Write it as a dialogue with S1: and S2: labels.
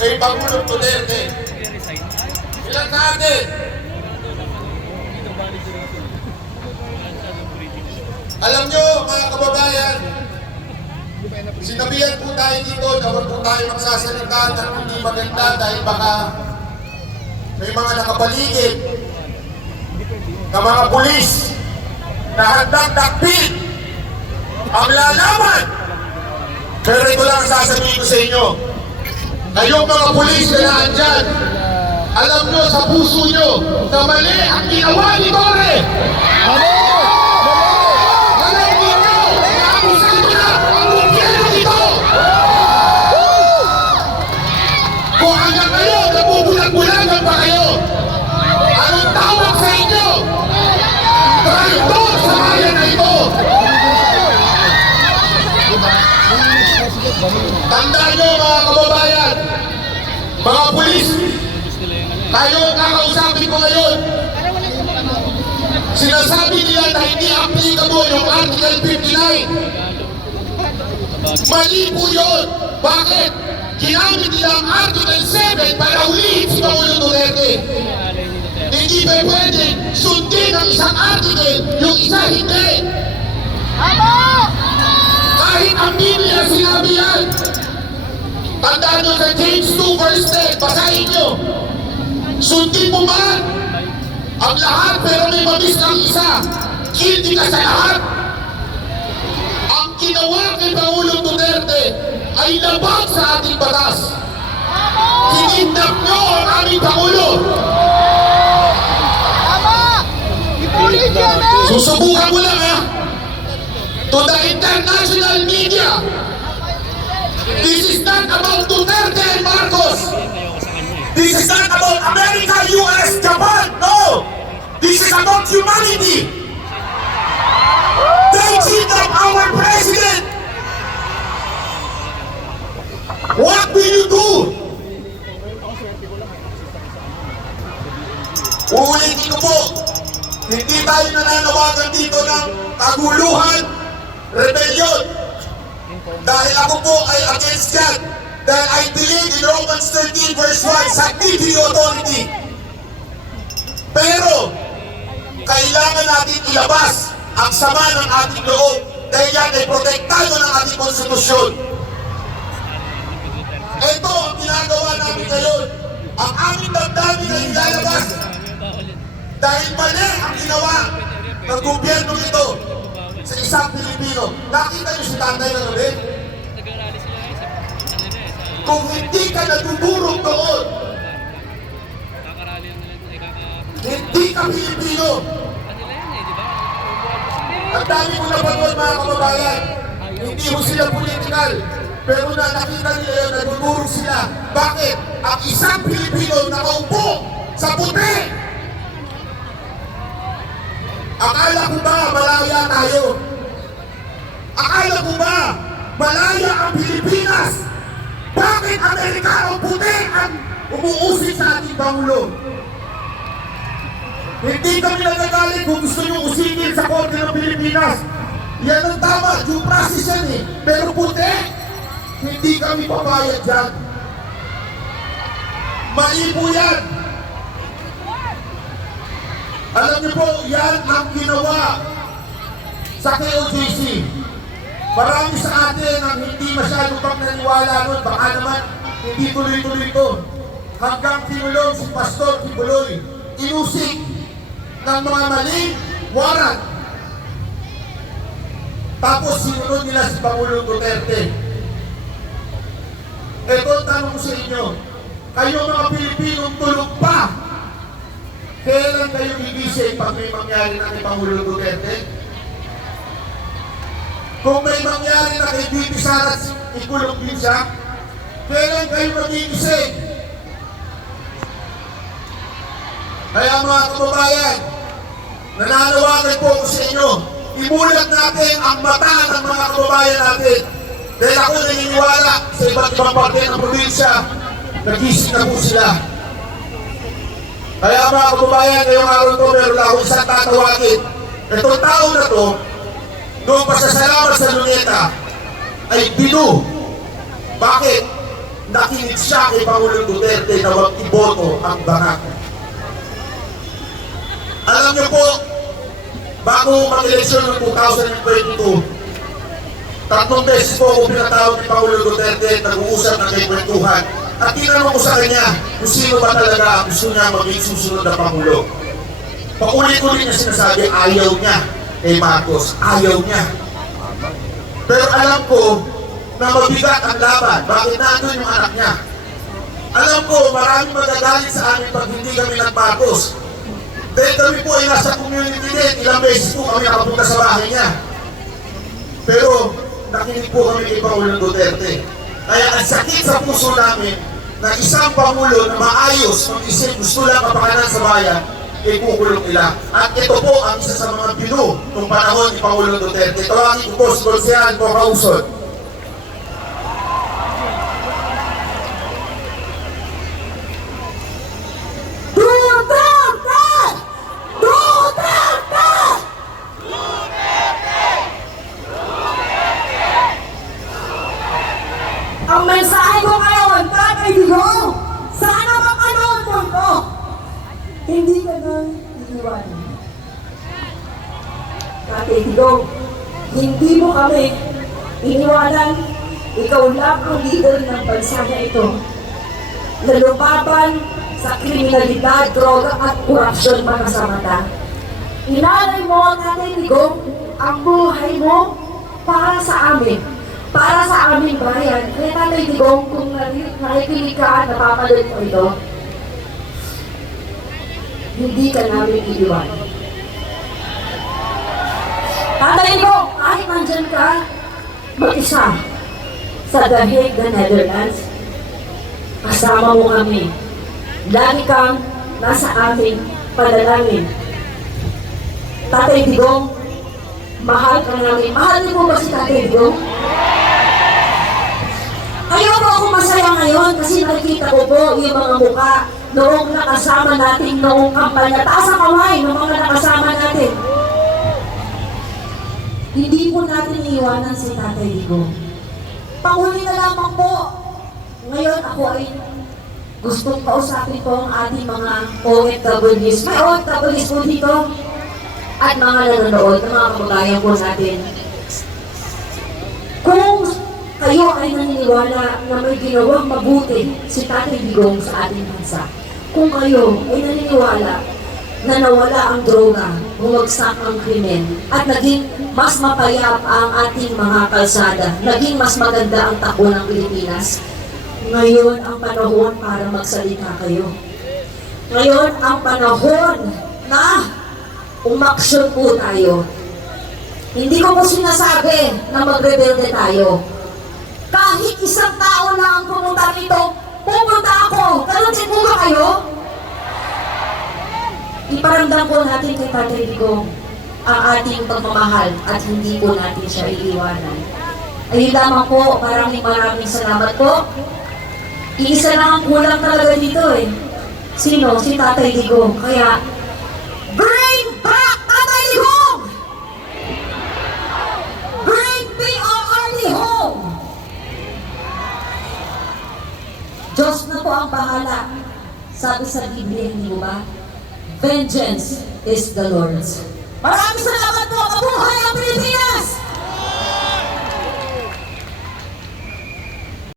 S1: kay Pangulong Duterte. Ilan sa? Alam nyo, mga kababayan, sinabihan po tayo dito na huwag po tayo magsasalita ng hindi maganda dahil baka may mga nakapaligid na mga pulis na handang dakpin ang lalaman. Pero ito lang ang sasabihin ko sa inyo. Kayong mga pulis na nandyan, alam nyo sa puso nyo na mali ang ginawa ni Torre. Alam niyo na abusado na ang gobyerno nito. Kung hanggang ngayon nabubulag-bulagan pa kayo, anong tawag sa inyo? Traidor sa bayan na ito. Tandaan nyo mga kababayan, mga pulis, tayo ang kakausapin ko ngayon. Sinasabi nila na hindi applicable yung Article 59. Mali po yun. Bakit? Ginamit nila ang Article 7 para ulihin si Pangulong Duterte. Hindi ba pwede sundin ang isang article, yung isa hindi. Kahit ang Biblia sinabi yan. Tandaan nyo sa James 2 verse 10, basahin nyo. Sundin mo man ang lahat pero may mabis ang isa. Guilty ka sa lahat. Ang ginawa kay Pangulong Duterte ay labag sa ating batas. Kinidnap nyo ang aming Pangulo. Susubukan mo lang ha. To the international media. This is not about Duterte and Marcos. This is not about America, US, Japan. No. This is about humanity. They kidnapped our president. What will you do? Uulitin ko po, hindi tayo nananawagan dito ng kaguluhan, rebellion. Dahil ako po ay against yan. Dahil I believe in Romans 13 verse 1, submit to authority. Pero, kailangan natin ilabas ang sama ng ating loob dahil yan ay protektado ng ating konstitusyon. Ito ang ginagawa namin ngayon. Ang aming damdamin ay ilalabas dahil mali ang ginawa ng gobyerno nito sa isang Pilipino. Nakita niyo si tatay ng gabi? Kung hindi ka nadudurog doon, hindi ka Pilipino. Ang dami ko napanood mga kababayan. Hindi mo sila political. Pero na nakita nila yun, nadudurog sila. Bakit? Ang isang Pilipino nakaupo sa puti. Akala ko ba malaya tayo? Akala ko ba malaya ang Pilipinas? Bakit Amerikano puti ang umuusig sa ating Pangulo? Hindi kami nagagalit kung gusto nyo usigin sa Korte ng Pilipinas. Yan ang tama, due process yan eh. Pero puti, hindi kami papayag dyan. Mali po yan. Alam niyo po, yan ang ginawa sa KOJC. Marami sa atin ang hindi masyado pang naniwala nun. Baka naman hindi tuloy-tuloy ito. Hanggang tinulong si Pastor Kibuloy. Inusik ng mga maling warrant. Tapos sinunod nila si Pangulong Duterte. Ito tanong sa inyo. Kayo mga Pilipinong tulog pa. Kailan kayo gigising pag may mangyari kay Pangulong Duterte? Kung may mangyari na kay BP Sara at ikulong din siya, kailan kayo magigising? Kaya mga kababayan, nananawagan po ako sa inyo, imulat natin ang mata ng mga kababayan natin. Dahil ako naniniwala sa iba't ibang parte ng probinsya, nagising na po sila. Kaya mga kababayan, ngayong araw to, meron akong isang tatawagin. Itong tao na to, noong pasasalamat sa luneta, ay binu. Bakit? nakinig siya kay Pangulong Duterte na huwag iboto ang bangat. Alam niyo po, bago mag-eleksyon ng 2022, tatlong beses po ako pinatawag ni Pangulong Duterte nag-uusap ng kwentuhan. At tinanong ko sa kanya kung sino ba talaga gusto niya maging susunod na Pangulo. Pakulit-ulit niya sinasabi, ayaw niya kay Marcos. Ayaw niya. Pero alam ko na mabigat ang laban. Bakit nandun yung anak niya? Alam ko, maraming magagalit sa amin pag hindi kami nagbatos. Dahil kami po ay nasa community din. Ilang beses po kami nakapunta sa bahay niya. Pero nakinig po kami kay Pangulong Duterte. Kaya ang sakit sa puso namin na isang Pangulo na maayos mag-isip gusto lang kapakanan sa bayan, ay kukulong nila. At ito po ang isa sa mga binu ng panahon ni Pangulong Duterte. Tawagin ko po si Bolsean po kausod.
S2: Ang mensahe ko ngayon, Tatay Digong, Hindi ka nang iniwanan. Tatay Digong, hindi mo kami iniwanan. Ikaw lang ang leader ng bansa na ito na lumaban sa kriminalidad, droga at korupsyon mga sa mata. Inalay mo, Digong, ang buhay mo para sa amin, para sa aming bayan. Kaya Tatay Digong, kung nakikinig ka at napapanood mo ito, hindi ka namin iiwan. Tatay Digong, kahit nandyan ka, mag-isa sa The Hague, the Netherlands, kasama mo kami. Lagi kang nasa aming panalangin. Tatay Digong, mahal ka namin. Mahal niyo po ba si Tatay Digong? Kaya po ako masaya ngayon kasi nakikita ko po yung mga mukha noong nakasama natin noong kampanya. Taas ang kamay ng mga nakasama natin. Hindi po natin iiwanan si Tatay Digong. Panghuli na lamang po. Ngayon ako ay gustong kausapin po ang ating mga OFWs. May OFWs po dito at mga nanonood ng mga kababayan po natin. Kung kayo ay naniniwala na may ginawang mabuti si Tatay Digong sa ating bansa, kung kayo ay naniniwala na nawala ang droga, bumagsak ang krimen, at naging mas mapayap ang ating mga kalsada, naging mas maganda ang takbo ng Pilipinas, ngayon ang panahon para magsalita kayo. Ngayon ang panahon na umaksyon po tayo. Hindi ko po sinasabi na magrebelde tayo. Kahit isang tao lang ang pumunta rito, pupunta ako. Ganun din po ba kayo? Iparamdam po natin kay Tatay Digong ang ating pagmamahal at hindi po natin siya iiwanan. Ayun lamang po, maraming maraming salamat po. Iisa lang ang kulang talaga dito eh. Sino? Si Tatay Digong. Kaya, Diyos na po ang bahala. Sabi sa Biblia, hindi ba? Vengeance is the Lord's. Maraming salamat po! Mabuhay ang Pilipinas!